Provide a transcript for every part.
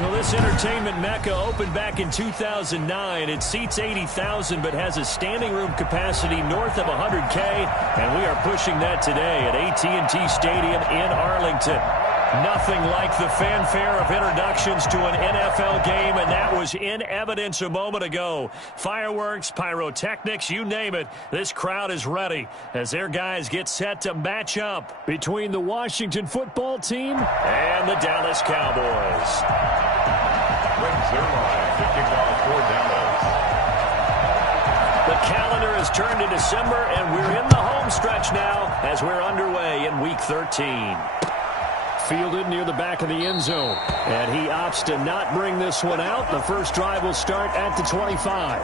Well, this entertainment mecca opened back in 2009. It seats 80,000 but has a standing room capacity north of 100K, and we are pushing that today at AT&T Stadium in Arlington. Nothing like the fanfare of introductions to an NFL game, and that was in evidence a moment ago. Fireworks, pyrotechnics, you name it. This crowd is ready as their guys get set to match up between the Washington football team and the Dallas Cowboys. Wins their line, kicking off for Dallas. The calendar has turned to December, and we're in the home stretch now as we're underway in Week 13. Fielded near the back of the end zone, and he opts to not bring this one out. The first drive will start at the 25.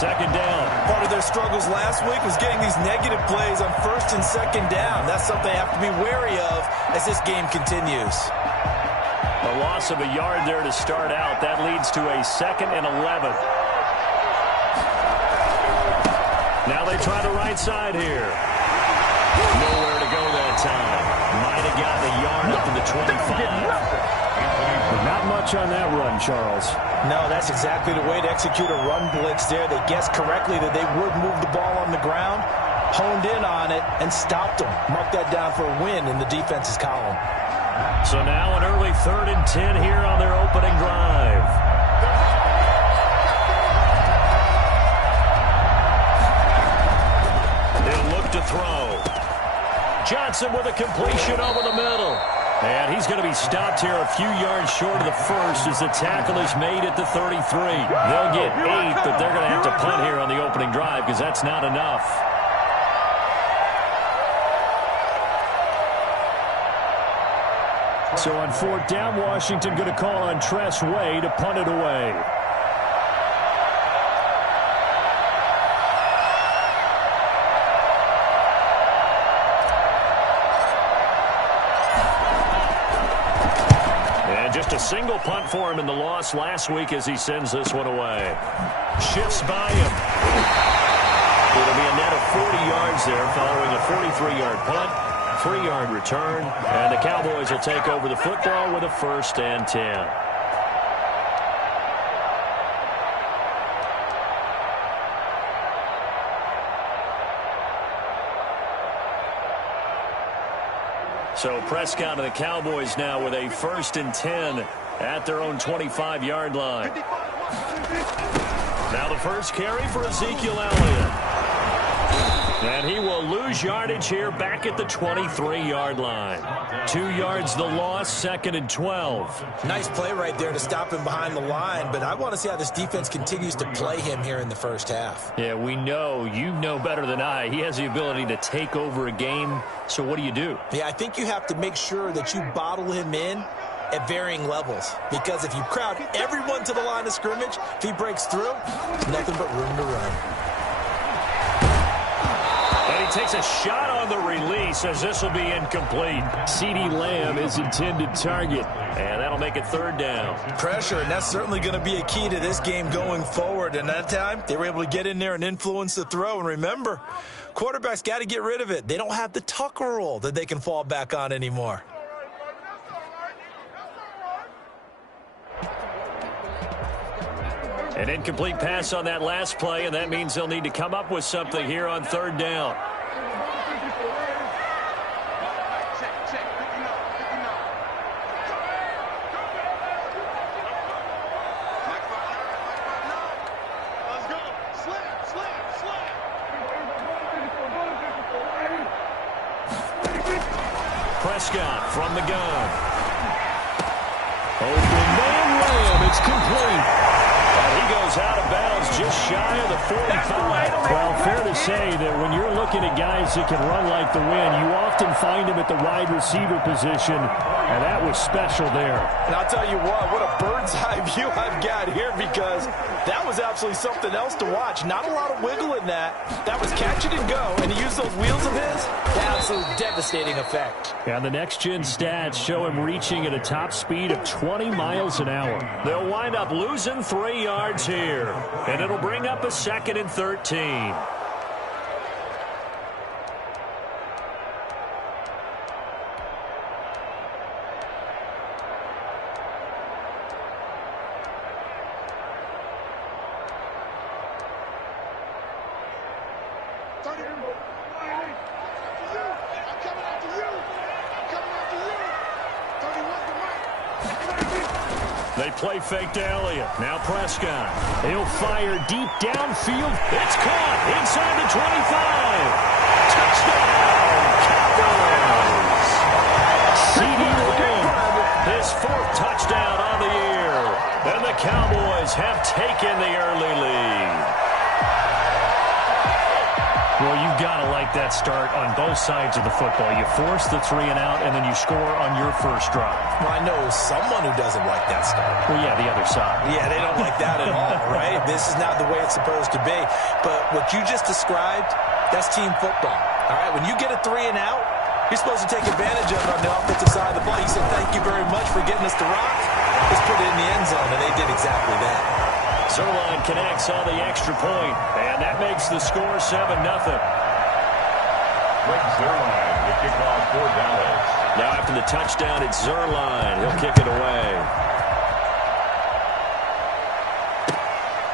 Second down. Part of their struggles last week was getting these negative plays on first and second down. That's something they have to be wary of as this game continues. A loss of a yard there to start out. That leads to a 2nd and 11. Now they try the right side here. Nowhere to go that time. Might have gotten a yard up to the 25. Not much on that run, Charles. No, that's exactly the way to execute a run blitz there. They guessed correctly that they would move the ball on the ground, honed in on it, and stopped them. Mark that down for a win in the defense's column. So now an early 3rd and 10 here on their opening drive. They'll look to throw. Johnson with a completion over the middle. And he's going to be stopped here a few yards short of the first as the tackle is made at the 33. They'll get 8, but they're going to have to punt here on the opening drive because that's not enough. So on 4th down, Washington going to call on Tress Way to punt it away. Just a single punt for him in the loss last week as he sends this one away. Shifts by him. It'll be a net of 40 yards there following a 43-yard punt, 3-yard return, and the Cowboys will take over the football with a 1st and 10. So Prescott and the Cowboys now with a 1st and 10 at their own 25-yard line. Now the first carry for Ezekiel Elliott. And he will lose yardage here back at the 23-yard line. 2 yards the loss, 2nd and 12. Nice play right there to stop him behind the line, but I want to see how this defense continues to play him here in the first half. Yeah, we know, you know better than I, he has the ability to take over a game, so what do you do? Yeah, I think you have to make sure that you bottle him in at varying levels, because if you crowd everyone to the line of scrimmage, if he breaks through, there's nothing but room to run. And he takes a shot on the release as this will be incomplete. CeeDee Lamb is intended target, and that'll make it 3rd down. Pressure, and that's certainly going to be a key to this game going forward. And that time, they were able to get in there and influence the throw. And remember, quarterbacks got to get rid of it. They don't have the Tucker rule that they can fall back on anymore. An incomplete pass on that last play, and that means they'll need to come up with something here on 3rd down. Prescott from the gun. Open man Lamb, it's complete. And he goes out of bounds just shy of the 45. Well, fair to say that when you're looking at guys that can run like the wind, you often find him at the wide receiver position, and that was special there. And I'll tell you what a bird's eye view I've got here because that was absolutely something else to watch. Not a lot of wiggle in that. That was catch it and go, and he used those wheels of his. Absolute devastating effect. And the next-gen stats show him reaching at a top speed of 20 miles an hour. They'll wind up losing 3 yards here, and it'll bring up a 2nd and 13. They play fake to Elliott. Now Prescott. He'll fire deep downfield. It's caught inside the 25. Touchdown, Cowboys. C.D. Lamb, his 4th touchdown on the year. And the Cowboys have taken the early lead. Well, you've got to like that start on both sides of the football. You force the 3 and out, and then you score on your first drive. Well, I know someone who doesn't like that start. Well, yeah, the other side. Yeah, they don't like that at all, right? This is not the way it's supposed to be. But what you just described, that's team football. All right, when you get a 3 and out, you're supposed to take advantage of it on the offensive side of the ball. You said, thank you very much for getting us to rock. Let's put it in the end zone, and they did exactly that. Zerline connects on the extra point, and that makes the score 7-0. Zerline, the kickoff for Dallas. Now after the touchdown, it's Zerline. He'll kick it away.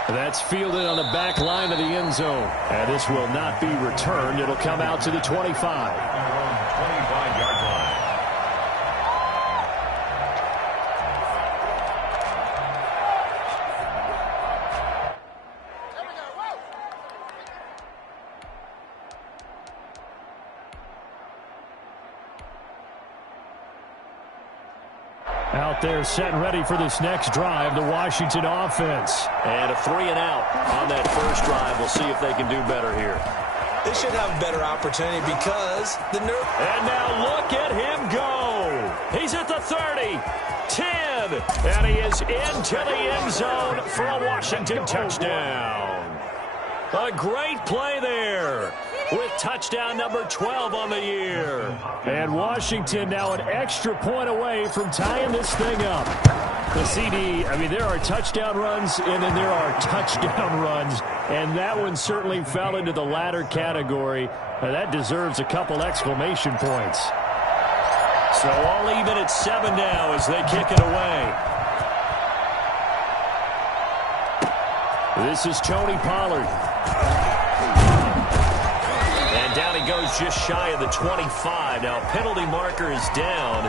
That's fielded on the back line of the end zone. And this will not be returned. It'll come out to the 25. 25-yard line. Out there set and ready for this next drive, the Washington offense. And a 3 and out on that first drive. We'll see if they can do better here. They should have a better opportunity because the nerve. And now look at him go. He's at the 30, 10, and he is into the end zone for a Washington touchdown. A great play there with touchdown number 12 on the year. And Washington now an extra point away from tying this thing up. The CD, I mean, there are touchdown runs and then there are touchdown runs. And that one certainly fell into the latter category. That deserves a couple exclamation points. So all even at 7 now as they kick it away. This is Tony Pollard. And down he goes just shy of the 25. Now penalty marker is down.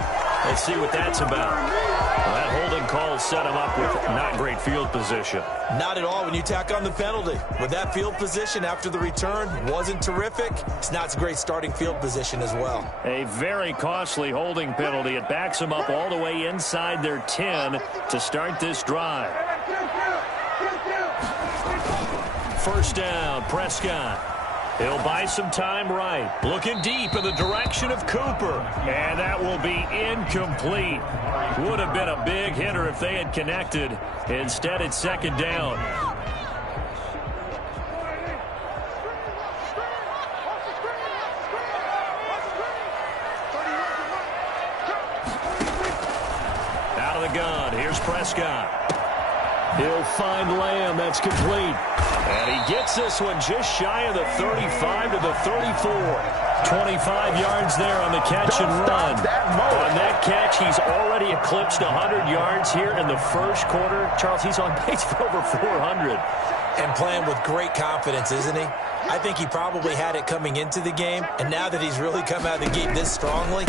Let's see what that's about. Well, that holding call set him up with not great field position. Not at all when you tack on the penalty. With that field position after the return wasn't terrific. It's not a great starting field position as well. A very costly holding penalty. It backs them up all the way inside their 10 to start this drive. First down, Prescott. He'll buy some time right. Looking deep in the direction of Cooper. And that will be incomplete. Would have been a big hitter if they had connected. Instead, it's second down. Out of the gun. Here's Prescott. He'll find Lamb. That's complete. And he gets this one just shy of the 35 to the 34. 25 yards there on the catch and run. On that catch, he's already eclipsed 100 yards here in the first quarter. Charles, he's on pace for over 400. And playing with great confidence, isn't he? I think he probably had it coming into the game. And now that he's really come out of the gate this strongly,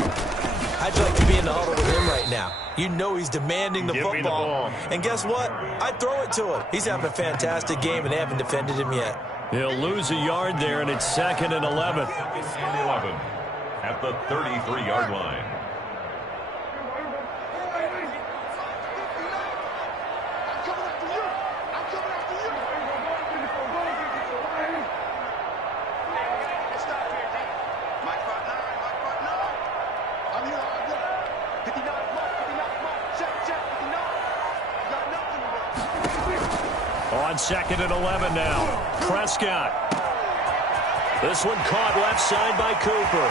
I'd like to be in the huddle with him right now. You know he's demanding the football. Me the ball. And guess what? I'd throw it to him. He's having a fantastic game, and they haven't defended him yet. He'll lose a yard there, and it's 2nd and 11. 2nd and 11 at the 33-yard line. On 2nd and 11 now. Prescott. This one caught left side by Cooper.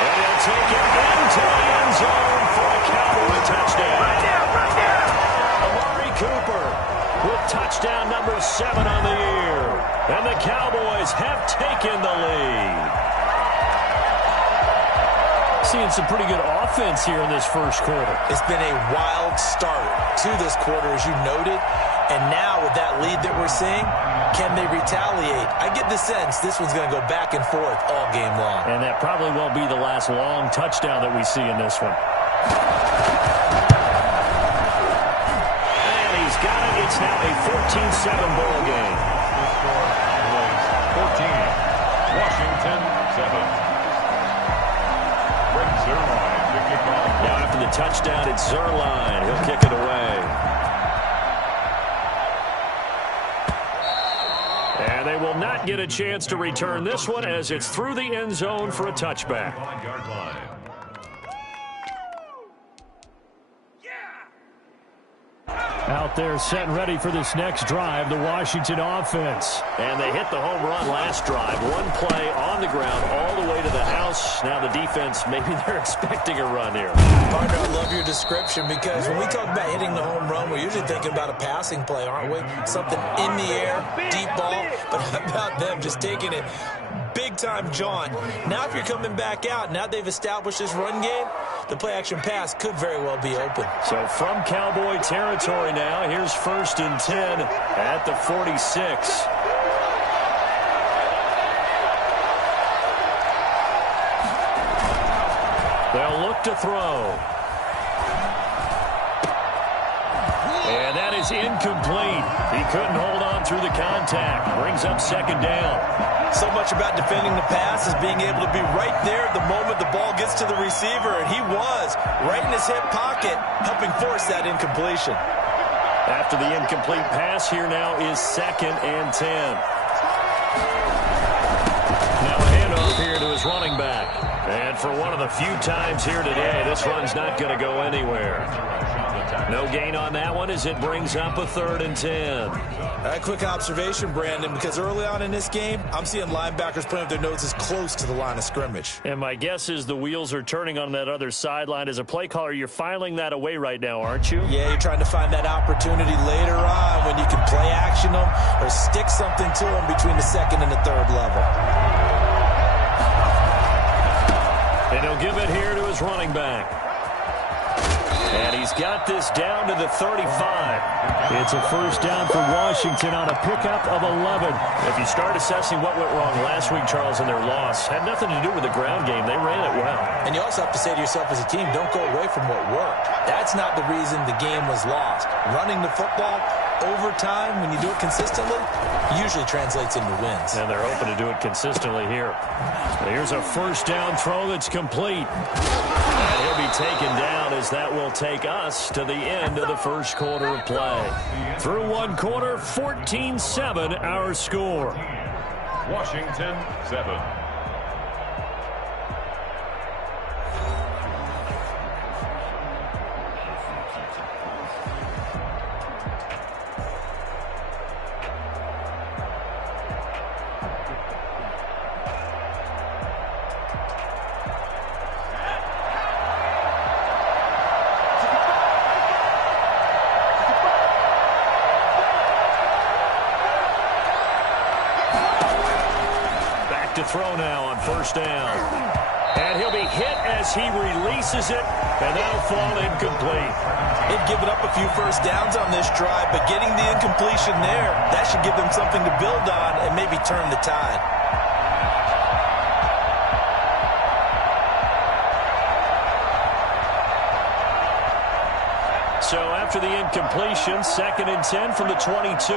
And he'll take it into the end zone for a Cowboy touchdown. Run down. Amari Cooper with touchdown number 7 on the year. And the Cowboys have taken the lead. Seeing some pretty good offense here in this first quarter. It's been a wild start to this quarter, as you noted. And now with that lead that we're seeing, can they retaliate? I get the sense this one's going to go back and forth all game long. And that probably won't be the last long touchdown that we see in this one. And he's got it. It's now a 14-7 ball game. 14. Washington 7. Zerline to kick off. Now after the touchdown, it's Zerline. He'll kick it away. And they will not get a chance to return this one as it's through the end zone for a touchback. Out there set and ready for this next drive, the Washington offense. And they hit the home run last drive. One play on the ground all the way to the house. Now the defense, maybe they're expecting a run here. Partner, I love your description because when we talk about hitting the home run, we're usually thinking about a passing play, aren't we? Something in the air, deep ball. But how about them just taking it big-time jaunt? Now if you're coming back out, now they've established this run game, the play-action pass could very well be open. So from Cowboy territory now, here's 1st and 10 at the 46. They'll look to throw. And that is incomplete. He couldn't hold on through the contact. Brings up 2nd down. So much about defending the pass is being able to be right there the moment the ball gets to the receiver, and he was right in his hip pocket, helping force that incompletion. After the incomplete pass, here now is 2nd and 10. Now a handoff here to his running back. And for one of the few times here today, this run's not going to go anywhere. No gain on that one as it brings up a 3rd and 10. A quick observation, Brandon, because early on in this game, I'm seeing linebackers putting up their noses close to the line of scrimmage. And my guess is the wheels are turning on that other sideline. As a play caller, you're filing that away right now, aren't you? Yeah, you're trying to find that opportunity later on when you can play action them or stick something to them between the 2nd and the 3rd level. And he'll give it here to his running back. And he's got this down to the 35. It's a 1st down for Washington on a pickup of 11. If you start assessing what went wrong last week, Charles, in their loss, had nothing to do with the ground game. They ran it well. And you also have to say to yourself as a team, don't go away from what worked. That's not the reason the game was lost. Running the football over time, when you do it consistently, usually translates into wins. And they're hoping to do it consistently here. Here's a 1st down throw that's complete. And he'll be taken down as that will take us to the end of the first quarter of play. Through one quarter, 14-7 our score. Washington 7. To throw now on 1st down. And he'll be hit as he releases it, and that'll fall incomplete. They've given up a few 1st downs on this drive, but getting the incompletion there, that should give them something to build on and maybe turn the tide. So after the incompletion, 2nd and 10 from the 22.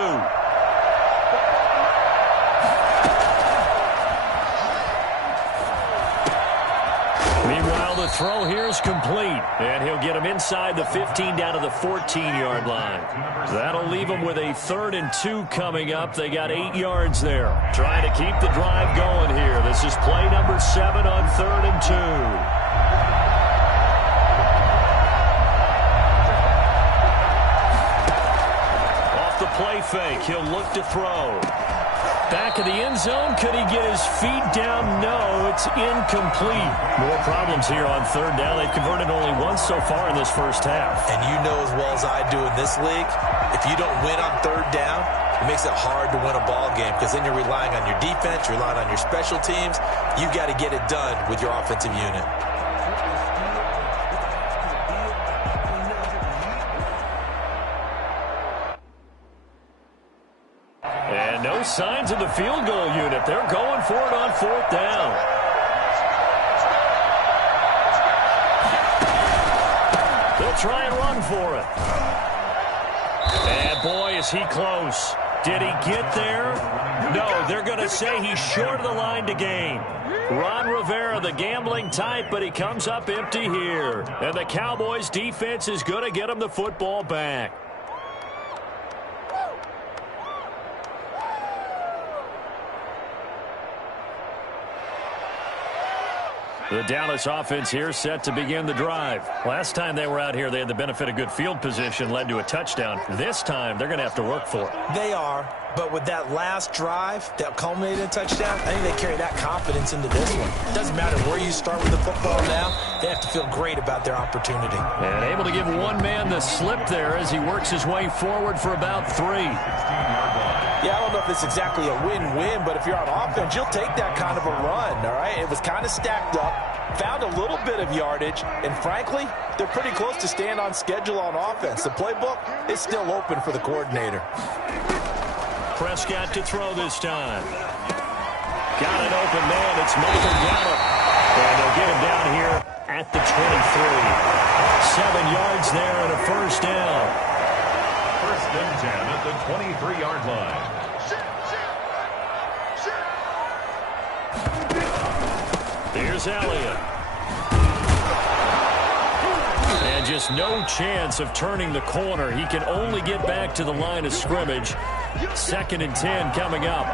The throw here is complete, and he'll get him inside the 15 down to the 14-yard line. That'll leave him with a 3rd and 2 coming up. They got 8 yards there. Trying to keep the drive going here. This is play number 7 on 3rd and 2. play fake. He'll look to throw. Back of the end zone. Could he get his feet down? No, it's incomplete. More problems here on third down. They've converted only once so far in this first half. And you know as well as I do in this league, if you don't win on third down, it makes it hard to win a ball game because then you're relying on your defense, you're relying on your special teams. You've got to get it done with your offensive unit. And no signs of the field goal unit. They're going for it on fourth down. They'll try and run for it. And boy, is he close. Did he get there? No, they're going to say he's short of the line to gain. Ron Rivera, the gambling type, but he comes up empty here. And the Cowboys defense is going to get him the football back. The Dallas offense here set to begin the drive. Last time they were out here, they had the benefit of good field position, led to a touchdown. This time, they're going to have to work for it. They are, but with that last drive that culminated in a touchdown, I think they carry that confidence into this one. It doesn't matter where you start with the football now. They have to feel great about their opportunity. And able to give one man the slip there as he works his way forward for about 3. Yeah, I don't know if it's exactly a win-win, but if you're on offense, you'll take that kind of a run, all right? It was kind of stacked up, found a little bit of yardage, and frankly, they're pretty close to staying on schedule on offense. The playbook is still open for the coordinator. Prescott to throw this time. Got an open man. It's Michael Gallup. And they'll get him down here at the 23. 7 yards there and a first down. First and 10 at the 23-yard line. Here's Elliott. And just no chance of turning the corner. He can only get back to the line of scrimmage. 2nd and 10 coming up.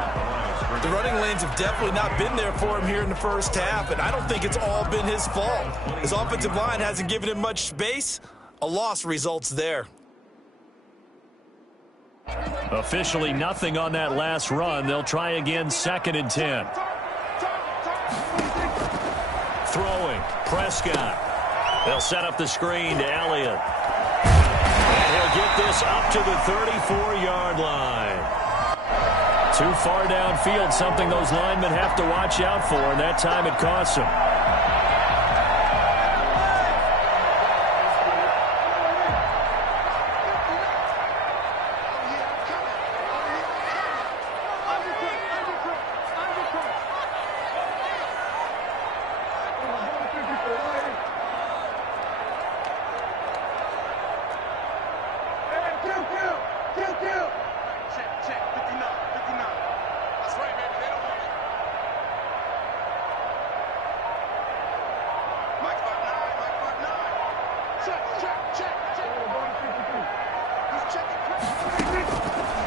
The running lanes have definitely not been there for him here in the first half, and I don't think it's all been his fault. His offensive line hasn't given him much space. A loss results there. Officially nothing on that last run. They'll try again, 2nd and 10. Throwing, Prescott. They'll set up the screen to Elliott. And he'll get this up to the 34-yard line. Too far downfield, something those linemen have to watch out for, and that time it costs them.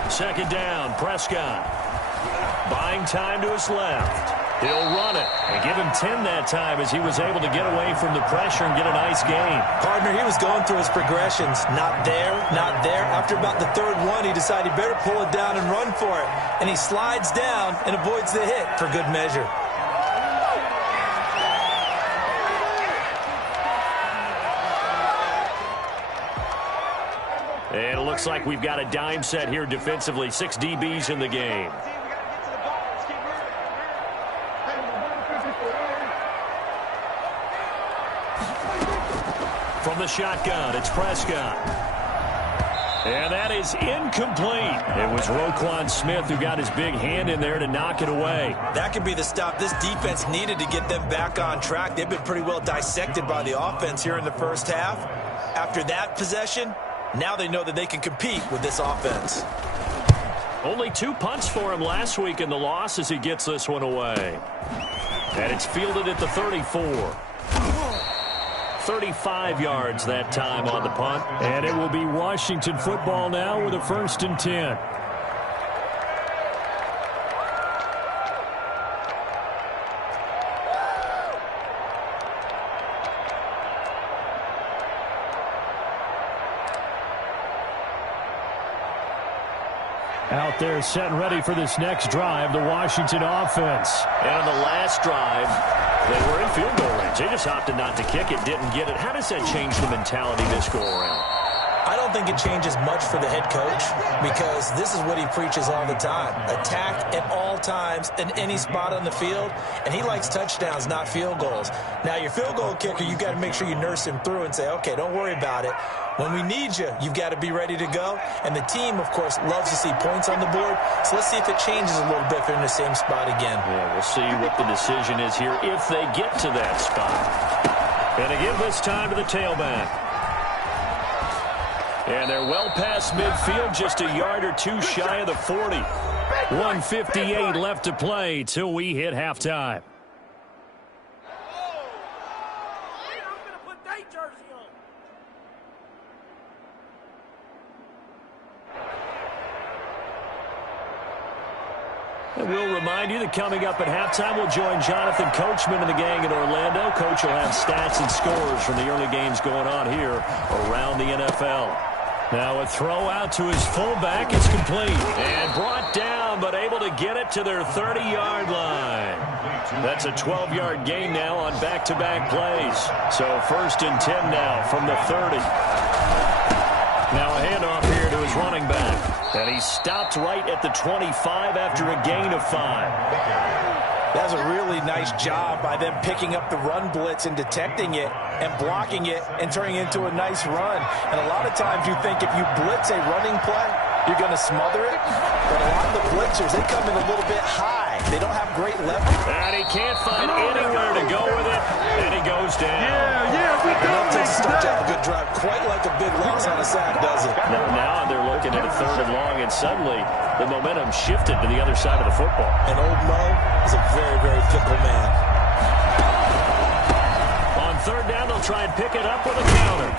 Second down, Prescott. Buying time to his left. He'll run it and give him 10 that time as he was able to get away from the pressure and get a nice gain. Partner, he was going through his progressions. Not there, not there. After about the third one, he decided he better pull it down and run for it. And he slides down and avoids the hit for good measure. And it looks like we've got a dime set here defensively. 6 DBs in the game. From the shotgun, it's Prescott. And that is incomplete. It was Roquan Smith who got his big hand in there to knock it away. That could be the stop this defense needed to get them back on track. They've been pretty well dissected by the offense here in the first half. After that possession, now they know that they can compete with this offense. Only 2 punts for him last week in the loss as he gets this one away. And it's fielded at the 34. 35 yards that time on the punt. And it will be Washington football now with a 1st and 10. Out there set and ready for this next drive, the Washington offense. And on the last drive, they were in field goal range. They just opted not to kick it, didn't get it. How does that change the mentality this go-around? I don't think it changes much for the head coach because this is what he preaches all the time. Attack at all times in any spot on the field, and he likes touchdowns, not field goals. Now, your field goal kicker, you've got to make sure you nurse him through and say, okay, don't worry about it. When we need you, you've got to be ready to go. And the team, of course, loves to see points on the board. So let's see if it changes a little bit if they're in the same spot again. Yeah, we'll see what the decision is here if they get to that spot. And to give this time to the tailback. And they're well past midfield, just a yard or two shy of the 40. 1:58 left to play till we hit halftime. And we'll remind you that coming up at halftime, we'll join Jonathan Coachman and the gang in Orlando. Coach will have stats and scores from the early games going on here around the NFL. Now a throw out to his fullback. It's complete. And brought down, but able to get it to their 30-yard line. That's a 12-yard gain now on back-to-back plays. So 1st and 10 now from the 30. Now a handoff here to his running back. And he stopped right at the 25 after a gain of 5. That's a really nice job by them picking up the run blitz and detecting it and blocking it and turning it into a nice run. And a lot of times you think if you blitz a running play, you're going to smother it. But a lot of the blitzers, they come in a little bit high. They don't have great leverage. And he can't find anywhere to go with it. And he goes down. That takes a start to have a good drive. Quite like a big loss on a sack, does it? Now they're looking at a 3rd and long, and suddenly the momentum shifted to the other side of the football. And old Mo is a very, very fickle man. On 3rd down, they'll try and pick it up with a counter.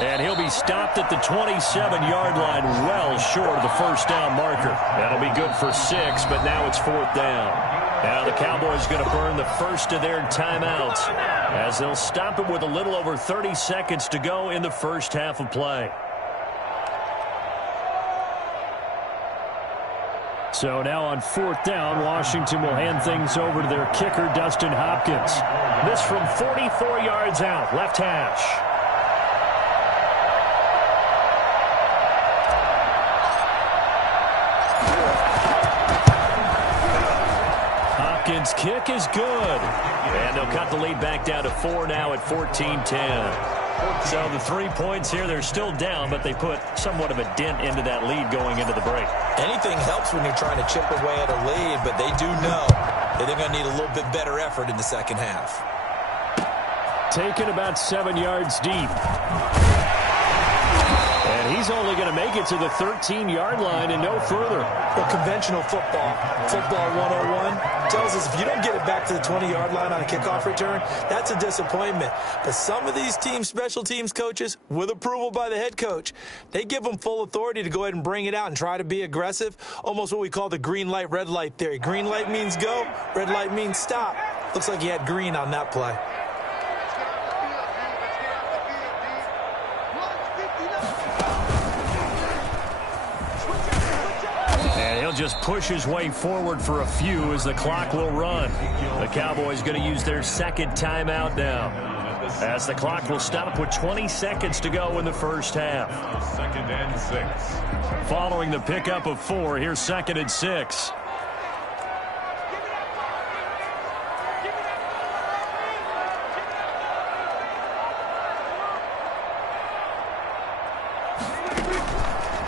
And he'll be stopped at the 27-yard line, well short of the 1st down marker. That'll be good for 6, but now it's 4th down. Now the Cowboys going to burn the first of their timeouts as they'll stop it with a little over 30 seconds to go in the first half of play. So now on 4th down, Washington will hand things over to their kicker, Dustin Hopkins. This from 44 yards out, left hash. Hopkins' kick is good. And they'll cut the lead back down to 4 now at 14-10. So the 3 points here, they're still down, but they put somewhat of a dent into that lead going into the break. Anything helps when you're trying to chip away at a lead, but they do know that they're going to need a little bit better effort in the second half. Taken about 7 yards deep. And he's only going to make it to the 13-yard line and no further. Well, conventional football 101, tells us if you don't get it back to the 20-yard line on a kickoff return, that's a disappointment. But some of these teams, special teams coaches, with approval by the head coach, they give them full authority to go ahead and bring it out and try to be aggressive, almost what we call the green light, red light theory. Green light means go, red light means stop. Looks like he had green on that play. Just push his way forward for a few as the clock will run. The Cowboys going to use their 2nd timeout now as the clock will stop with 20 seconds to go in the first half. 2nd and 6. Following the pickup of 4, here's 2nd and 6.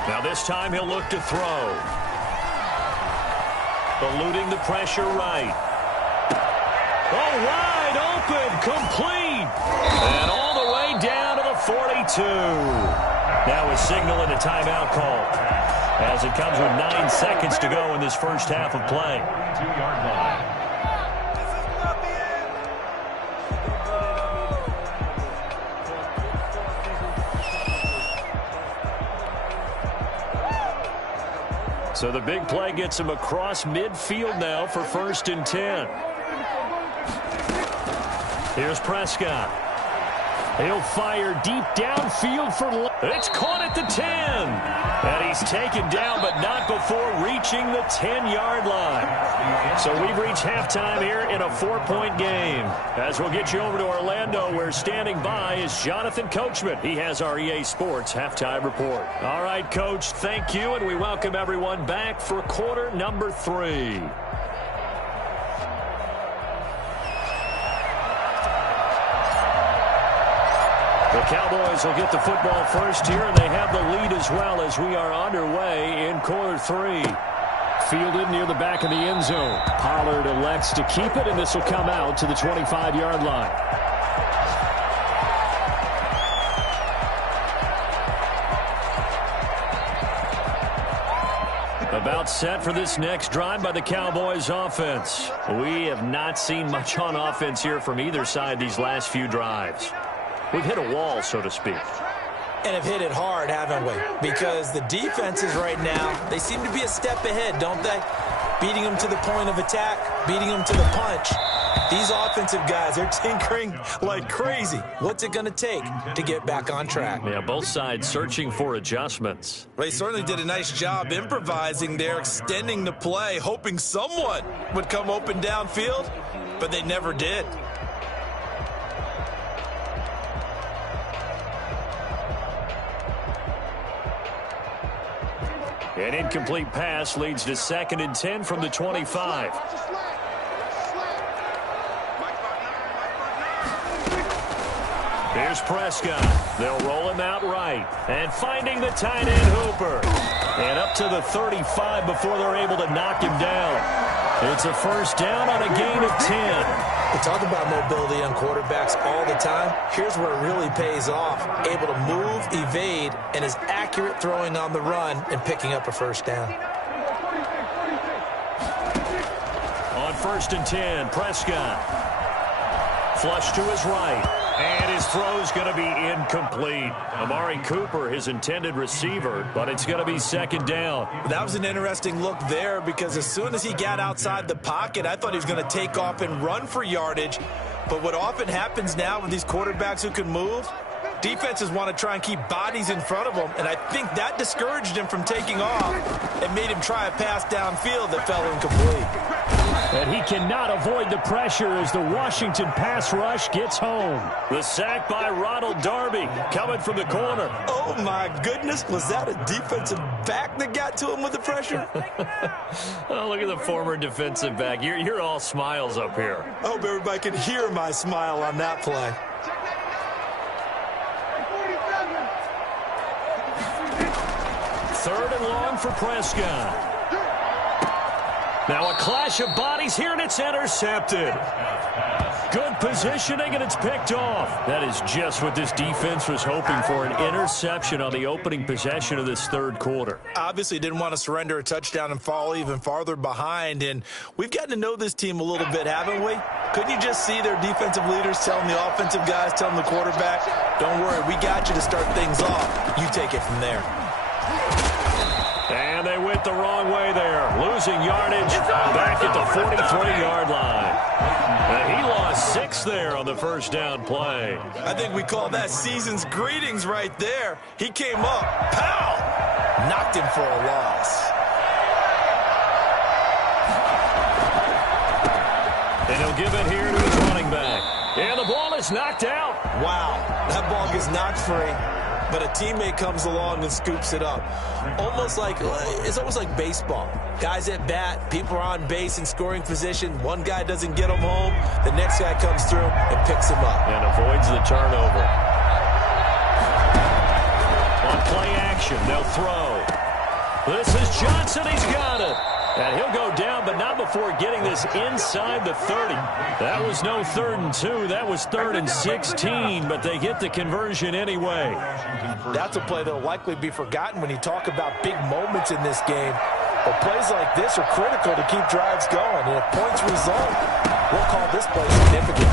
Now this time he'll look to throw. Eluding the pressure right. Oh, wide open, complete. And all the way down to the 42. Now a signal and a timeout call as it comes with 9 seconds to go in this first half of play. 2-yard line. So the big play gets him across midfield now for 1st and 10. Here's Prescott. He'll fire deep downfield for... It's caught at the 10. And he He's taken down, but not before reaching the 10-yard line. So we've reached halftime here in a 4-point game. As we'll get you over to Orlando, where standing by is Jonathan Coachman. He has our EA Sports halftime report. All right, Coach, thank you, and we welcome everyone back for quarter number 3. The Cowboys will get the football first here, and they have the lead as well as we are underway in quarter 3. Fielded near the back of the end zone. Pollard elects to keep it, and this will come out to the 25-yard line. About set for this next drive by the Cowboys offense. We have not seen much on offense here from either side these last few drives. We've hit a wall, so to speak. And have hit it hard, haven't we? Because the defenses right now, they seem to be a step ahead, don't they? Beating them to the point of attack, beating them to the punch. These offensive guys, they're tinkering like crazy. What's it going to take to get back on track? Yeah, both sides searching for adjustments. They certainly did a nice job improvising there, extending the play, hoping someone would come open downfield, but they never did. An incomplete pass leads to 2nd and 10 from the 25. Here's Prescott. They'll roll him out right. And finding the tight end Hooper. And up to the 35 before they're able to knock him down. It's a first down on a gain of 10. We talk about mobility on quarterbacks all the time. Here's where it really pays off. Able to move, evade, and is accurate throwing on the run and picking up a first down. On 1st and 10, Prescott. Flush to his right. And his throw's going to be incomplete. Amari Cooper, his intended receiver, but it's going to be 2nd down. That was an interesting look there because as soon as he got outside the pocket, I thought he was going to take off and run for yardage. But what often happens now with these quarterbacks who can move, defenses want to try and keep bodies in front of them, and I think that discouraged him from taking off and made him try a pass downfield that fell incomplete. And he cannot avoid the pressure as the Washington pass rush gets home. The sack by Ronald Darby coming from the corner. Oh, my goodness. Was that a defensive back that got to him with the pressure? Oh, look at the former defensive back. You're all smiles up here. I hope everybody can hear my smile on that play. Third and long for Prescott. Now a clash of bodies here, and it's intercepted. Good positioning, and it's picked off. That is just what this defense was hoping for, an interception on the opening possession of this third quarter. Obviously didn't want to surrender a touchdown and fall even farther behind, and we've gotten to know this team a little bit, haven't we? Couldn't you just see their defensive leaders telling the offensive guys, telling the quarterback, don't worry, we got you to start things off. You take it from there. And they went the wrong way there. Losing yardage back at the 43-yard line. And he lost 6 there on the first down play. I think we call that season's greetings right there. He came up, pow! Knocked him for a loss. And he'll give it here to his running back. And the ball is knocked out. Wow, that ball gets knocked free. But a teammate comes along and scoops it up. It's almost like baseball. Guys at bat, people are on base in scoring position. One guy doesn't get him home. The next guy comes through and picks him up. And avoids the turnover. On play action, they'll throw. This is Johnson. He's got it. And he'll go down, but not before getting this inside the 30. That was no 3rd and 2. That was 3rd and 16, but they get the conversion anyway. That's a play that will likely be forgotten when you talk about big moments in this game. But plays like this are critical to keep drives going. And if points result, we'll call this play significant.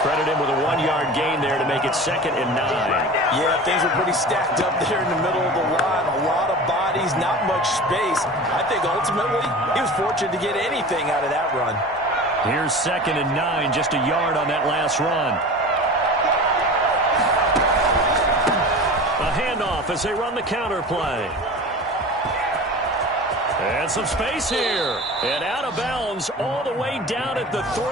Credit him with a 1-yard gain there to make it 2nd and 9. Yeah, things were pretty stacked up there in the middle of the line. A lot of bodies, not much space. I think ultimately he was fortunate to get anything out of that run. Here's 2nd and 9, just a yard on that last run. A handoff as they run the counter play. And some space here. And out of bounds all the way down at the 3.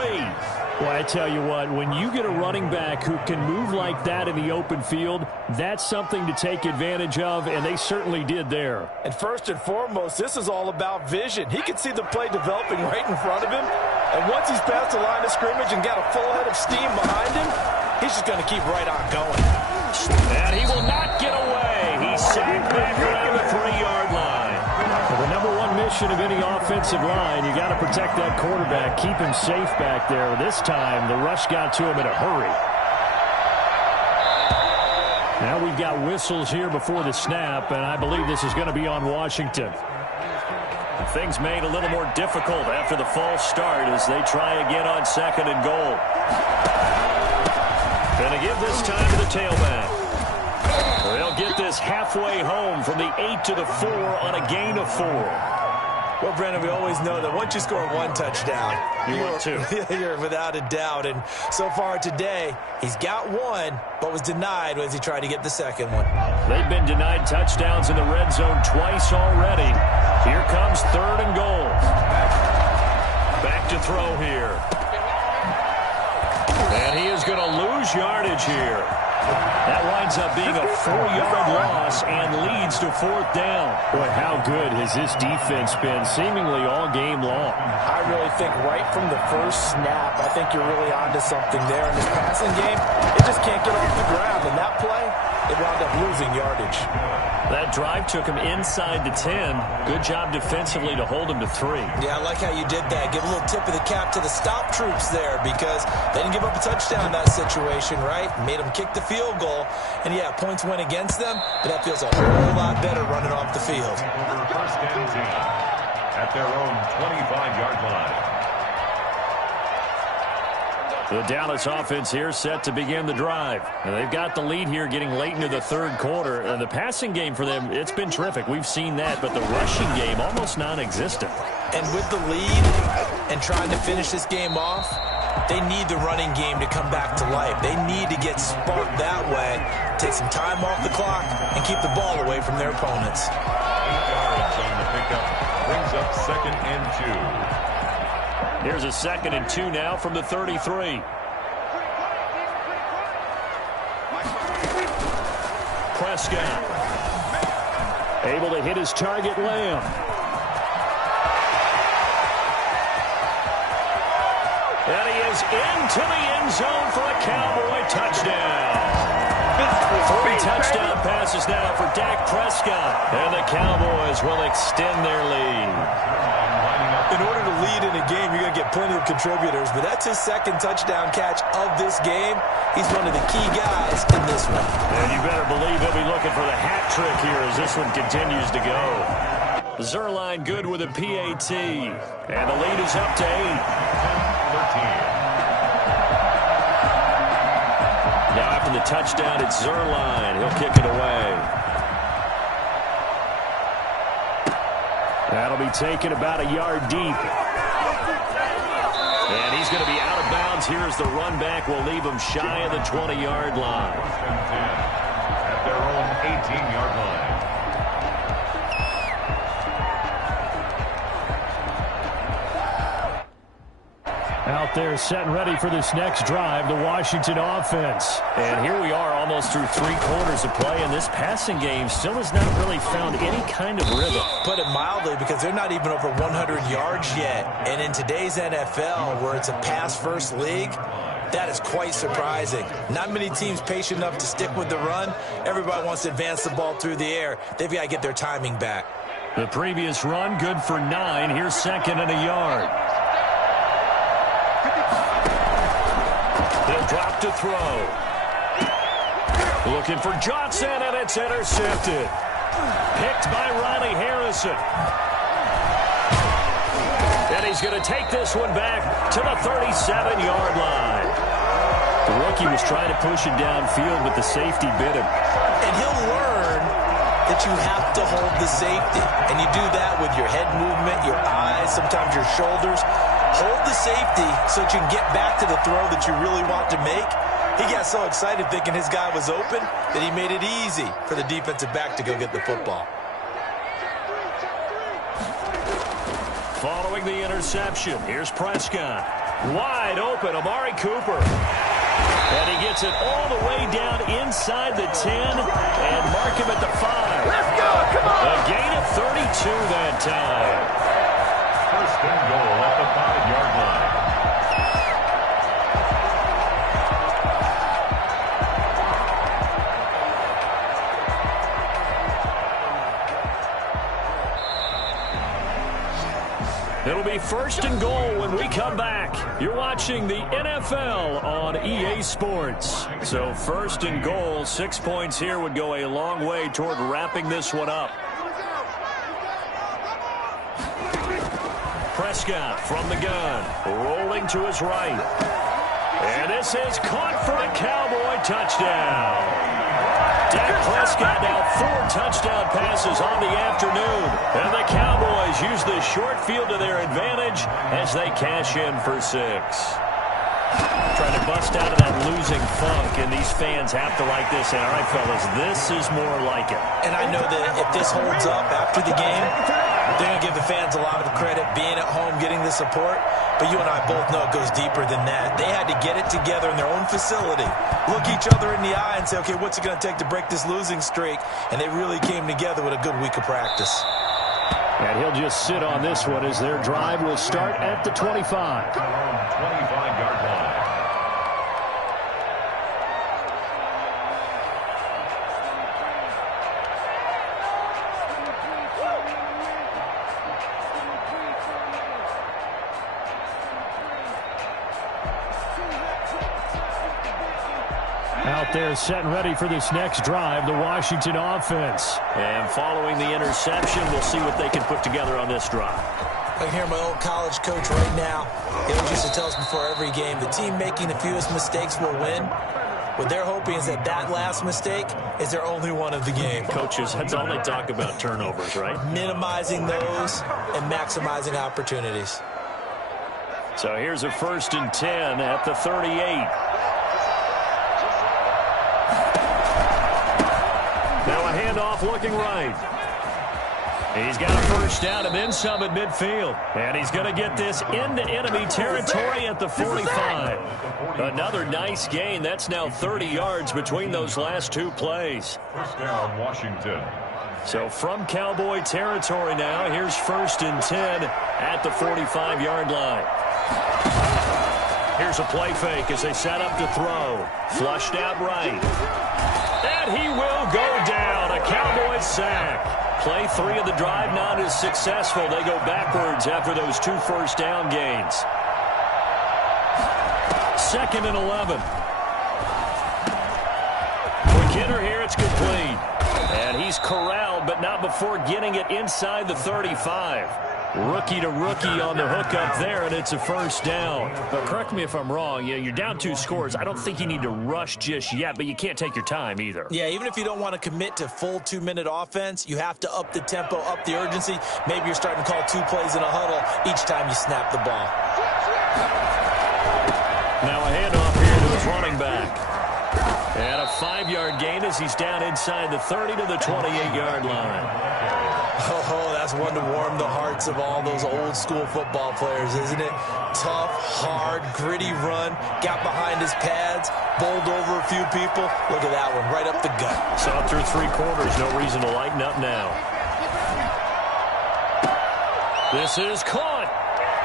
Well, I tell you what, when you get a running back who can move like that in the open field, that's something to take advantage of, and they certainly did there. And first and foremost, this is all about vision. He can see the play developing right in front of him. And once he's past the line of scrimmage and got a full head of steam behind him, he's just going to keep right on going. And he will not get away. He's sacked back around the 3-yard line. Well, the number one mission of any offensive line, you got to protect that quarterback, keep him safe back there. This time, the rush got to him in a hurry. Now we've got whistles here before the snap, and I believe this is going to be on Washington. Things made a little more difficult after the false start as they try again on 2nd and goal. Going to give this time to the tailback. They'll get this halfway home from the 8 to the 4 on a gain of 4. Well, Brandon, we always know that once you score one touchdown, you're without a doubt. And so far today, he's got one, but was denied as he tried to get the second one. They've been denied touchdowns in the red zone twice already. Here comes 3rd and goal. Back to throw here. And he is going to lose yardage here. That winds up being a 4-yard loss and leads to 4th down. Boy, how good has this defense been seemingly all game long? I really think right from the first snap, I think you're really onto something there. In this passing game, it just can't get off the ground. And that play, it wound up losing yardage. That drive took him inside the 10. Good job defensively to hold him to 3. Yeah, I like how you did that. Give a little tip of the cap to the stop troops there because they didn't give up a touchdown in that situation, right? Made them kick the field goal. And, yeah, points went against them, but that feels a whole lot better running off the field. First and 10 at their own 25-yard line. The Dallas offense here set to begin the drive. And they've got the lead here getting late into the 3rd quarter. And the passing game for them, it's been terrific. We've seen that. But the rushing game, almost non-existent. And with the lead and trying to finish this game off, they need the running game to come back to life. They need to get sparked that way, take some time off the clock, and keep the ball away from their opponents. 8 yards on the pickup. Brings up 2nd and 2. Here's a 2nd and 2 now from the 33. Prescott able to hit his target, Lamb. And he is into the end zone for a Cowboy touchdown. 3 touchdown passes now for Dak Prescott. And the Cowboys will extend their lead. In order to lead in a game, you're going to get plenty of contributors, but that's his 2nd touchdown catch of this game. He's one of the key guys in this one. And you better believe he'll be looking for the hat trick here as this one continues to go. Zerline good with a PAT. And the lead is up to 8. 13. Now after the touchdown, it's Zerline. He'll kick it away. That'll be taken about a yard deep. And he's going to be out of bounds here as the run back will leave him shy of the 20-yard line. At their own 18-yard line. Out there set and ready for this next drive, the Washington offense. And here we are almost through 3 quarters of play, and this passing game still has not really found any kind of rhythm. Put it mildly, because they're not even over 100 yards yet. And in today's NFL, where it's a pass-first league, that is quite surprising. Not many teams patient enough to stick with the run. Everybody wants to advance the ball through the air. They've got to get their timing back. The previous run, good for 9. Here's 2nd and a yard. They'll drop to throw. Looking for Johnson, and it's intercepted. Picked by Riley Harrison. And he's going to take this one back to the 37-yard line. The rookie was trying to push it downfield, but the safety bit him. And he'll learn that you have to hold the safety. And you do that with your head movement, your eyes, sometimes your shoulders. Hold the safety so that you can get back to the throw that you really want to make. He got so excited thinking his guy was open that he made it easy for the defensive back to go get the football. Following the interception, here's Prescott. Wide open, Amari Cooper. And he gets it all the way down inside the 10 and mark him at the 5. Let's go, come on! A gain of 32 that time. First and goal at the 5-yard line. It'll be first and goal when we come back. You're watching the NFL on EA Sports. So first and goal, 6 points here would go a long way toward wrapping this one up. Prescott from the gun, rolling to his right. And this is caught for a Cowboy touchdown. Dak Prescott now 4 touchdown passes on the afternoon. And the Cowboys use the short field to their advantage as they cash in for 6. Trying to bust out of that losing funk, and these fans have to like this. And all right, fellas, this is more like it. And I know that if this holds up after the game, they're going to give the fans a lot of credit being at home, getting the support. But you and I both know it goes deeper than that. They had to get it together in their own facility, look each other in the eye and say, okay, what's it going to take to break this losing streak? And they really came together with a good week of practice. And he'll just sit on this one as their drive will start at the 25. 25-yard line. Out there set and ready for this next drive, the Washington offense. And following the interception, we'll see what they can put together on this drive. I can hear my old college coach right now. He used to tell us before every game, the team making the fewest mistakes will win. What they're hoping is that that last mistake is their only one of the game. Coaches, that's all they talk about, turnovers, right? Minimizing those and maximizing opportunities. So here's a 1st and 10 at the 38. Now a handoff looking right. He's got a first down and then some at midfield. And he's going to get this into enemy territory at the 45. Another nice gain. That's now 30 yards between those last 2 plays. First down, Washington. So from Cowboy territory now, here's 1st and 10 at the 45-yard line. Here's a play fake as they set up to throw. Flushed out right. And he will go down. A Cowboys sack. Play 3 of the drive not as successful. They go backwards after those 2 first down gains. 2nd and 11. Quick hitter here. It's complete. And he's corralled, but not before getting it inside the 35. Rookie to rookie on the hook up there, and it's a first down. But correct me if I'm wrong. You're down 2 scores. I don't think you need to rush just yet, but you can't take your time either. Yeah, even if you don't want to commit to full 2-minute offense, you have to up the tempo, up the urgency. Maybe you're starting to call 2 plays in a huddle each time you snap the ball. Now a handoff here to his running back. And a 5-yard gain as he's down inside the 30 to the 28-yard line. Oh, that's one to warm the hearts of all those old school football players, isn't it? Tough, hard, gritty run, got behind his pads, bowled over a few people. Look at that one, right up the gut. Saw it through 3 quarters, no reason to lighten up now. This is caught.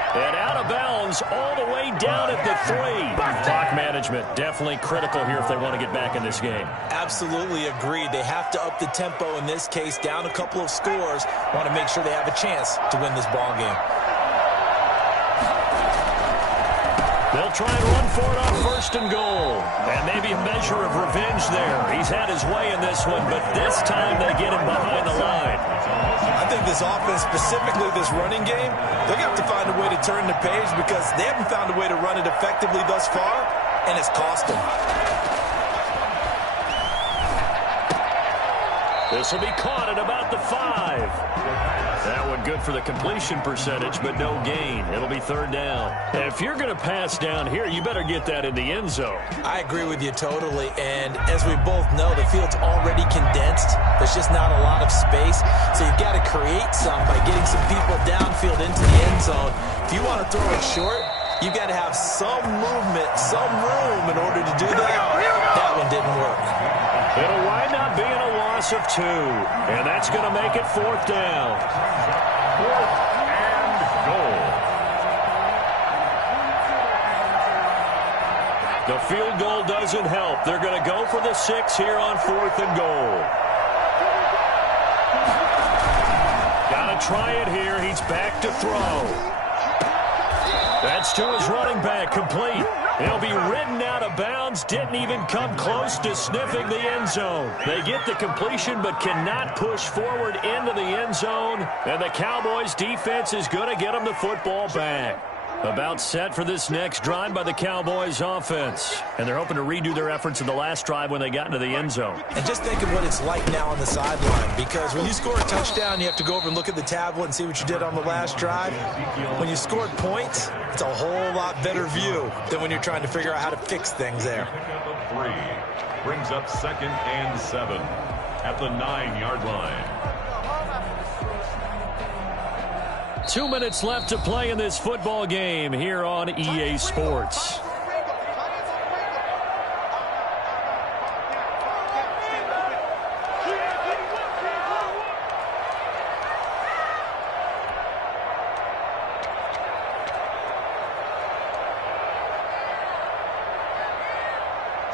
And out of bounds all the way down at the 3. Clock management definitely critical here if they want to get back in this game. Absolutely agreed. They have to up the tempo in this case, down a couple of scores. Want to make sure they have a chance to win this ball game. They'll try and run for it on 1st and goal. And maybe a measure of revenge there. He's had his way in this one, but this time they get him behind the line. I think this offense, specifically this running game, they're going to have to find a way to turn the page because they haven't found a way to run it effectively thus far, and it's cost them. This will be caught at about the 5. That one good for the completion percentage, but no gain. It'll be third down. If you're going to pass down here, you better get that in the end zone. I agree with you totally, and as we both know, the field's already condensed. There's just not a lot of space, so you've got to create some by getting some people downfield into the end zone. If you want to throw it short, you've got to have some movement, some room in order to do that. That one didn't work. It'll wind up being a loss of 2, and that's going to make it fourth down. 4th and goal. The field goal doesn't help. They're going to go for the 6 here on 4th and goal. Got to try it here. He's back to throw. That's to his running back, complete. He'll be ridden out of bounds. Didn't even come close to sniffing the end zone. They get the completion but cannot push forward into the end zone. And the Cowboys defense is going to get them the football back. About set for this next drive by the Cowboys offense. And they're hoping to redo their efforts in the last drive when they got into the end zone. And just think of what it's like now on the sideline, because when you score a touchdown, you have to go over and look at the tablet and see what you did on the last drive. When you scored points, it's a whole lot better view than when you're trying to figure out how to fix things there. 3 brings up 2nd and 7 at the 9-yard line. 2 minutes left to play in this football game here on EA Sports.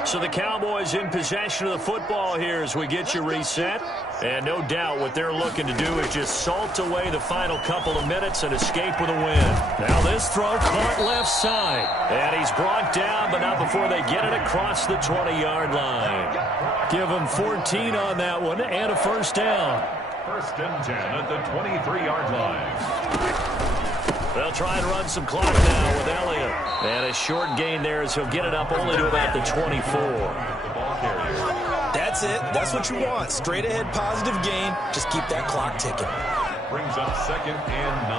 So the Cowboys in possession of the football here as we get you reset. And no doubt what they're looking to do is just salt away the final couple of minutes and escape with a win. Now this throw caught left side. And he's brought down, but not before they get it across the 20-yard line. Give him 14 on that one and a first down. 1st and 10 at the 23-yard line. They'll try and run some clock now with Elliott. And a short gain there as he'll get it up only to about the 24. That's it. That's what you want. Straight ahead positive gain. Just keep that clock ticking. Brings up 2nd and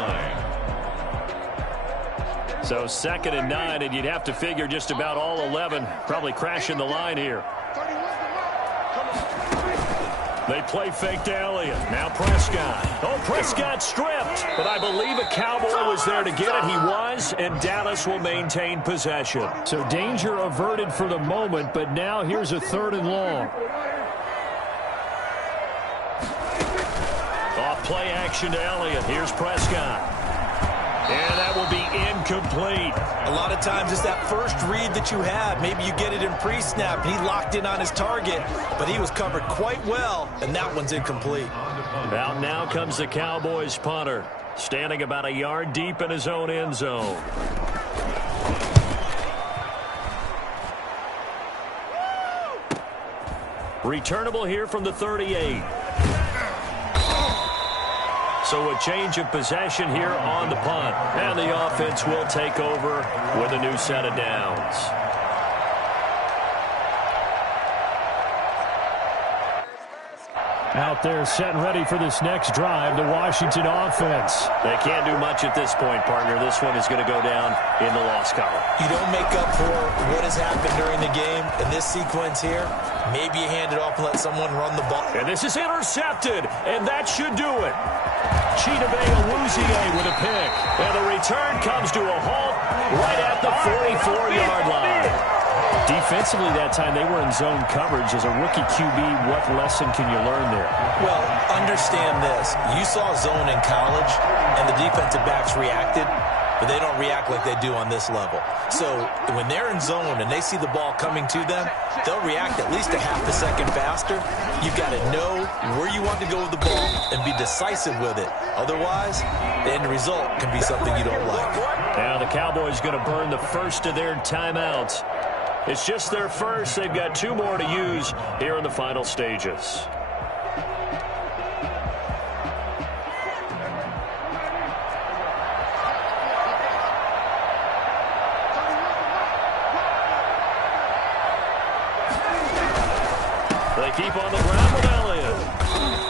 9. So 2nd and 9, and you'd have to figure just about all 11 probably crashing the line here. They play fake to Elliott. Now Prescott. Oh, Prescott stripped. But I believe a Cowboy was there to get it. He was, and Dallas will maintain possession. So danger averted for the moment, but now here's a 3rd and long. Off play action to Elliott. Here's Prescott. And that will be incomplete. A lot of times it's that first read that you have. Maybe you get it in pre-snap, and he locked in on his target, but he was covered quite well, and that one's incomplete. Out now comes the Cowboys punter, standing about a yard deep in his own end zone. Returnable here from the 38. So a change of possession here on the punt. And the offense will take over with a new set of downs. Out there set and ready for this next drive, the Washington offense. They can't do much at this point, partner. This one is going to go down in the loss column. You don't make up for what has happened during the game. In this sequence here, maybe you hand it off and let someone run the ball. And this is intercepted, and that should do it. Chidobe Awuzie with a pick. And the return comes to a halt right at the 44-yard line. Defensively that time, they were in zone coverage. As a rookie QB, what lesson can you learn there? Well, understand this. You saw zone in college, and the defensive backs reacted, but they don't react like they do on this level. So when they're in zone and they see the ball coming to them, they'll react at least a half a second faster. You've got to know where you want to go with the ball and be decisive with it. Otherwise, the end result can be something you don't like. Now the Cowboys going to burn the first of their timeouts. It's just their first. They've got 2 more to use here in the final stages. They keep on the ground with Elliott.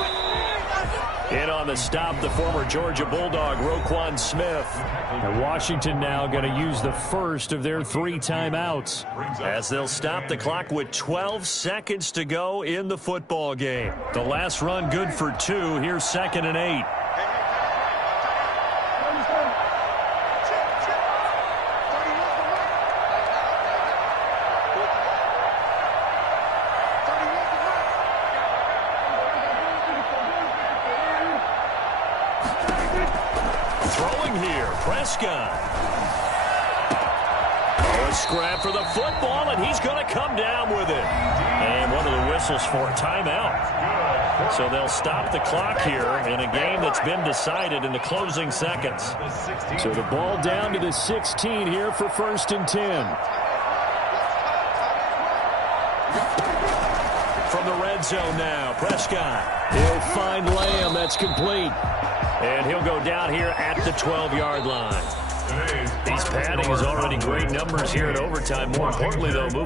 In on the stop, the former Georgia Bulldog, Roquan Smith. And Washington now going to use the first of their 3 timeouts. As they'll stop the clock with 12 seconds to go in the football game. The last run good for 2. Here's 2nd and 8. Prescott. Oh, a scrap for the football, and he's going to come down with it. And one of the whistles for a timeout. So they'll stop the clock here in a game that's been decided in the closing seconds. So the ball down to the 16 here for 1st and 10. From the red zone now, Prescott. He'll find Lamb. That's complete. And he'll go down here at the 12-yard line. He's padding his already great numbers here in overtime. More importantly, though, moving